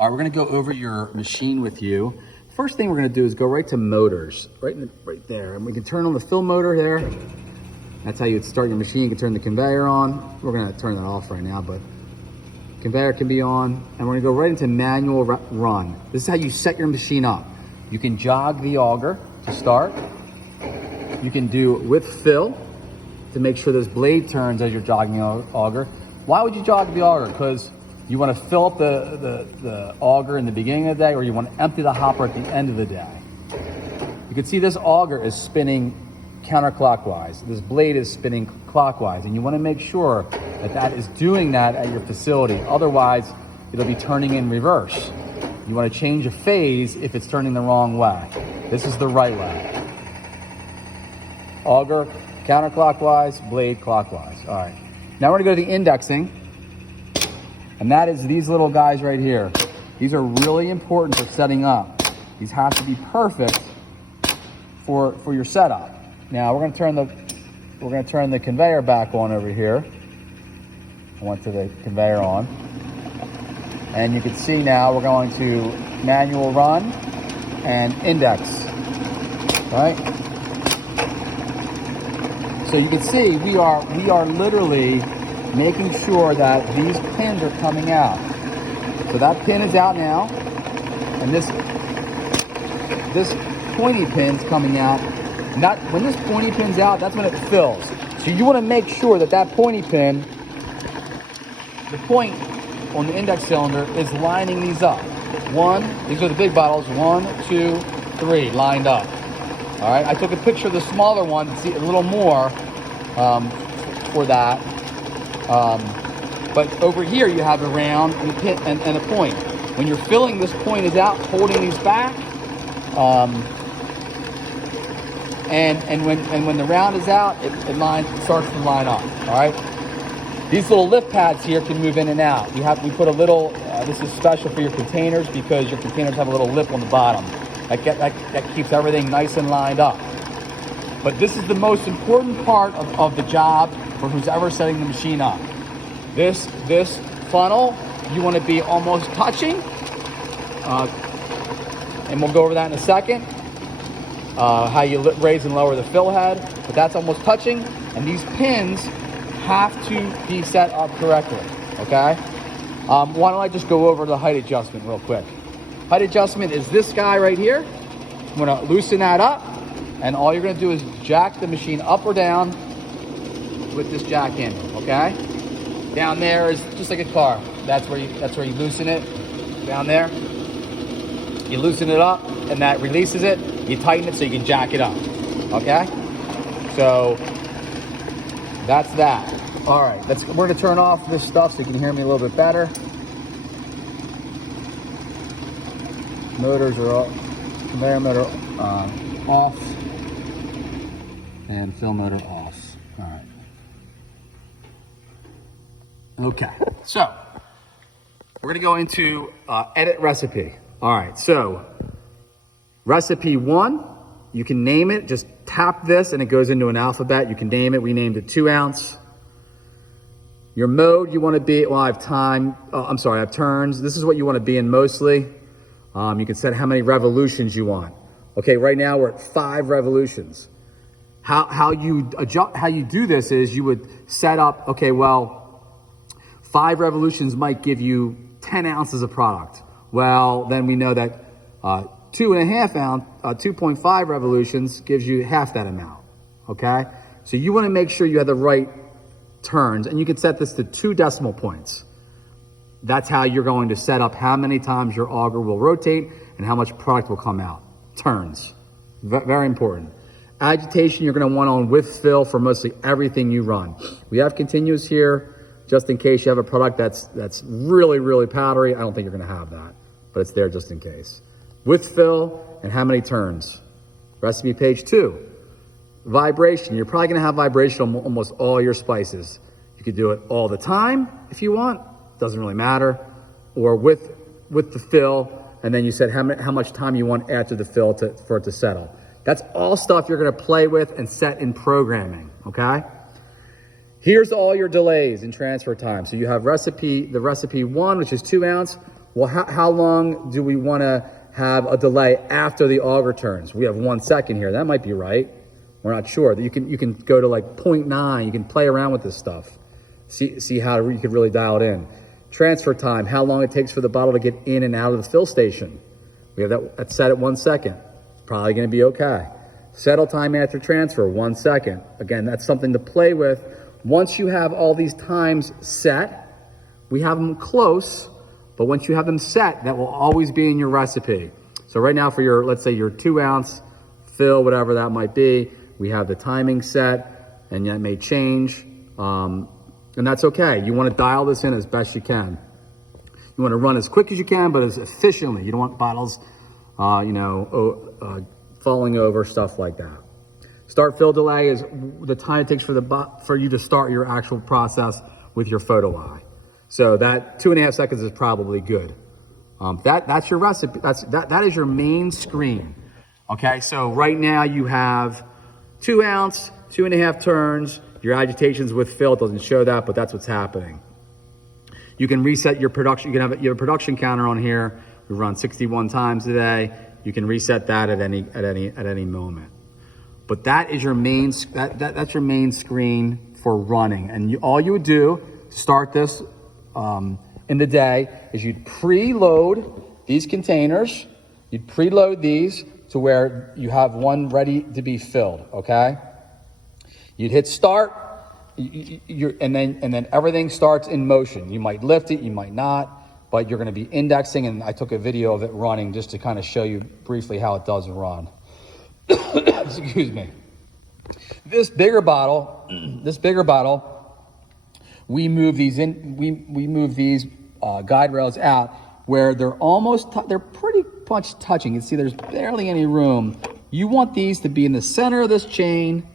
All right, we're gonna go over your machine with you. First thing we're gonna do is go right to motors, right there. And we can turn on the fill motor there. That's how you'd start your machine. You can turn the conveyor on. We're gonna turn that off right now, but conveyor can be on. And we're gonna go right into manual run. This is how you set your machine up. You can jog the auger to start. You can do with fill to make sure this blade turns as you're jogging the auger. Why would you jog the auger? Because you want to fill up the auger in the beginning of the day, or you want to empty the hopper at the end of the day. You can see this auger is spinning counterclockwise. This blade is spinning clockwise, and you want to make sure that that is doing that at your facility. Otherwise, it'll be turning in reverse. You want to change a phase if it's turning the wrong way. This is the right way. Auger counterclockwise, blade clockwise. All right. Now we're going to go to the indexing. And that is these little guys right here. These are really important for setting up. These have to be perfect for your setup. Now we're going to turn the conveyor back on over here. I went to the conveyor on. And you can see now we're going to manual run and index. Right? So you can see we are literally making sure that these pins are coming out. So that pin is out now, and this pointy pin's coming out. When this pointy pin's out, that's when it fills. So you want to make sure that that pointy pin, the point on the index cylinder, is lining these up. These are the big bottles, 1, 2, 3, lined up. All right, I took a picture of the smaller one to see a little more for that. But over here you have a round and a pin and a point. When you're filling, this point is out, holding these back. And when the round is out, it starts to line up. All right. These little lift pads here can move in and out. We put a little. This is special for your containers because your containers have a little lip on the bottom. That keeps everything nice and lined up. But this is the most important part of the job for who's ever setting the machine up. This funnel, you want to be almost touching, and we'll go over that in a second, how you raise and lower the fill head, but that's almost touching, and these pins have to be set up correctly, okay? Why don't I just go over the height adjustment real quick. Height adjustment is this guy right here. I'm gonna loosen that up, and all you're gonna do is jack the machine up or down with this jack handle, okay? Down there is just like a car. That's where you loosen it. Down there, you loosen it up, and that releases it. You tighten it so you can jack it up, okay? So that's that. All right, we're gonna turn off this stuff so you can hear me a little bit better. Motors are off, conveyor motor off, and fill motor off. All right. Okay, so we're gonna go into edit recipe. All right, so recipe 1, you can name it. Just tap this and it goes into an alphabet. You can name it. We named it 2 ounce. Your mode you want to be, well, I have I have turns. This is what you want to be in mostly. You can set how many revolutions you want. Okay, right now we're at 5 revolutions. How you do this is you would set up, okay, well, 5 revolutions might give you 10 ounces of product. Well, then we know that 2.5 revolutions gives you half that amount, okay? So you want to make sure you have the right turns, and you can set this to 2 decimal points. That's how you're going to set up how many times your auger will rotate and how much product will come out. Turns, very important. Agitation, you're going to want on with fill for mostly everything you run. We have continuous here, just in case you have a product that's really, really powdery. I don't think you're going to have that, but it's there just in case. With fill and how many turns. Recipe page 2. Vibration, you're probably going to have vibration on almost all your spices. You could do it all the time if you want. Doesn't really matter. Or with the fill, and then you said how much time you want after the fill for it to settle. That's all stuff you're going to play with and set in programming, okay? Here's all your delays in transfer time. So you have the recipe 1, which is 2 ounce. well, how long do we want to have a delay after the auger turns? We have 1 second here. That might be right. We're not sure. You can go to like 0.9. You can play around with this stuff. See how you could really dial it in. Transfer time, how long it takes for the bottle to get in and out of the fill station. We have that set at 1 second. It's probably going to be okay. Settle time after transfer, 1 second. Again, that's something to play with. Once you have all these times set, we have them close, but once you have them set, that will always be in your recipe. So right now for your, let's say your 2 ounce fill, whatever that might be, we have the timing set, and that may change, and that's okay. You want to dial this in as best you can. You want to run as quick as you can, but as efficiently. You don't want bottles, falling over, stuff like that. Start fill delay is the time it takes for you to start your actual process with your photo eye. So that 2.5 seconds is probably good. That's your recipe. That is your main screen. Okay, so right now you have 2 ounce, 2.5 turns. Your agitations with fill, it doesn't show that, but that's what's happening. You can reset your production. You have a production counter on here. We run 61 times a day. You can reset that at any moment. But that is your main that's your main screen for running. And all you would do to start this in the day is you'd preload these containers. You'd preload these to where you have one ready to be filled. Okay. You'd hit start, and then everything starts in motion. You might lift it, you might not, but you're going to be indexing. And I took a video of it running just to kind of show you briefly how it does run. Excuse me. This bigger bottle, we move these in. We move these guide rails out where they're pretty much touching. You can see there's barely any room. You want these to be in the center of this chain,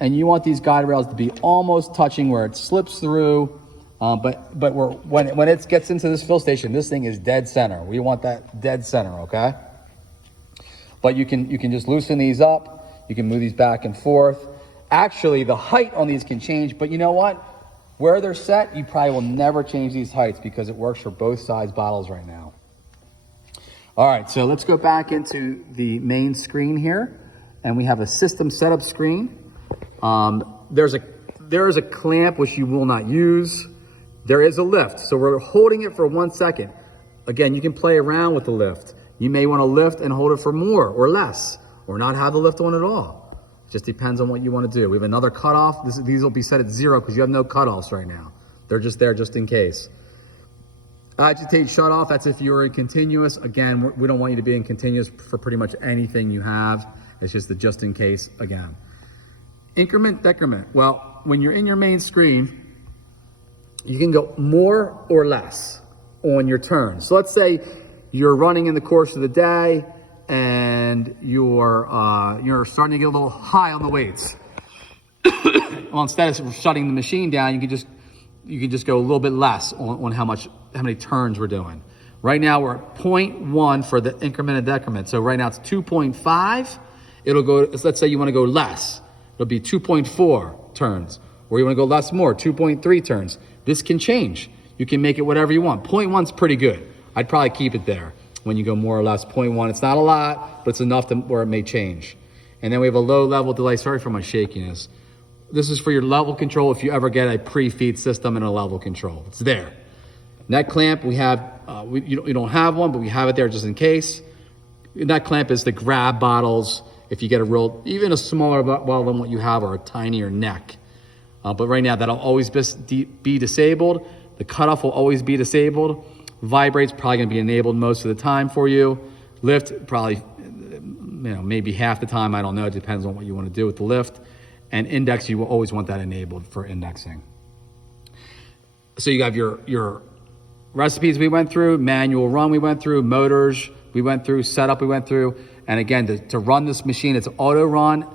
and you want these guide rails to be almost touching where it slips through. But when it gets into this fill station, this thing is dead center. We want that dead center, okay? But you can just loosen these up. You can move these back and forth. Actually, the height on these can change, but you know what? Where they're set, you probably will never change these heights because it works for both size bottles right now. All right, so let's go back into the main screen here, and we have a system setup screen. There is a clamp which you will not use. There is a lift, so we're holding it for 1 second. Again, you can play around with the lift. You may want to lift and hold it for more or less, or not have the lift on at all. It just depends on what you want to do. We have another cutoff. These will be set at 0 because you have no cutoffs right now. They're just there just in case. Agitate shut off, that's if you're in continuous. Again, we don't want you to be in continuous for pretty much anything you have. It's just the just in case again. Increment, decrement. Well, when you're in your main screen, you can go more or less on your turns. So let's say you're running in the course of the day and you're starting to get a little high on the weights. Well, instead of shutting the machine down, you can just go a little bit less on how many turns we're doing. Right now we're at 0.1 for the increment and decrement. So right now it's 2.5. It'll go, let's say you want to go less. It'll be 2.4 turns, or you want to go less more, 2.3 turns. This can change. You can make it whatever you want. 0.1's pretty good. I'd probably keep it there when you go more or less. 0.1, it's not a lot, but it's enough where it may change. And then we have a low level delay. Sorry for my shakiness. This is for your level control if you ever get a pre-feed system and a level control. It's there. Neck clamp, we have, you don't have one, but we have it there just in case. Neck clamp is to grab bottles if you get even a smaller bottle than what you have or a tinier neck. But right now, that'll always be disabled. The cutoff will always be disabled. Vibrate's probably gonna be enabled most of the time for you. Lift, probably, maybe half the time, I don't know. It depends on what you wanna do with the lift. And index, you will always want that enabled for indexing. So you have your recipes we went through, manual run we went through, motors we went through, setup we went through. And again, to run this machine, it's auto run.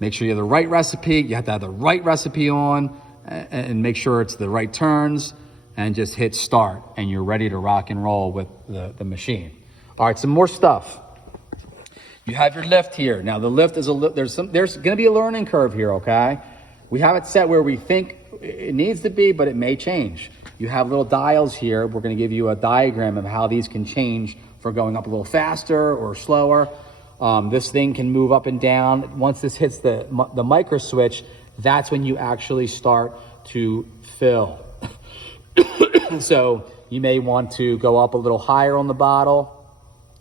Make sure you have the right recipe. You have to have the right recipe on and make sure it's the right turns, and just hit start and you're ready to rock and roll with the machine. All right, some more stuff. You have your lift here. Now the lift is there's gonna be a learning curve here, okay? We have it set where we think it needs to be, but it may change. You have little dials here. We're going to give you a diagram of how these can change for going up a little faster or slower. This thing can move up and down. Once this hits the micro switch, that's when you actually start to fill. So you may want to go up a little higher on the bottle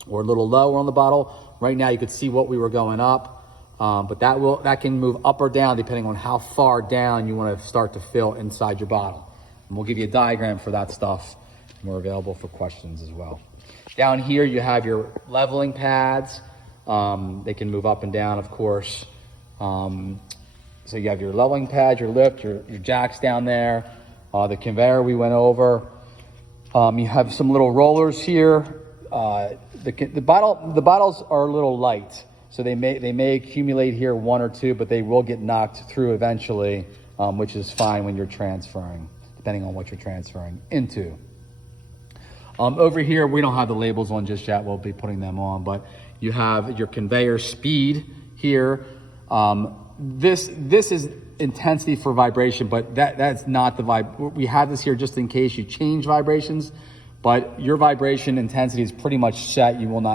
or a little lower on the bottle. Right now you could see what we were going up, but that can move up or down depending on how far down you want to start to fill inside your bottle. And we'll give you a diagram for that stuff. We're available for questions as well. Down here you have your leveling pads. They can move up and down, of course. So you have your leveling pad, your lift, your jacks down there. The conveyor we went over. You have some little rollers here. The bottles are a little light, so they may accumulate here one or two, but they will get knocked through eventually, which is fine when you're transferring, depending on what you're transferring into. Over here, we don't have the labels on just yet. We'll be putting them on, but you have your conveyor speed here. This is intensity for vibration, but that's not the we have this here just in case you change vibrations, but your vibration intensity is pretty much set. You will not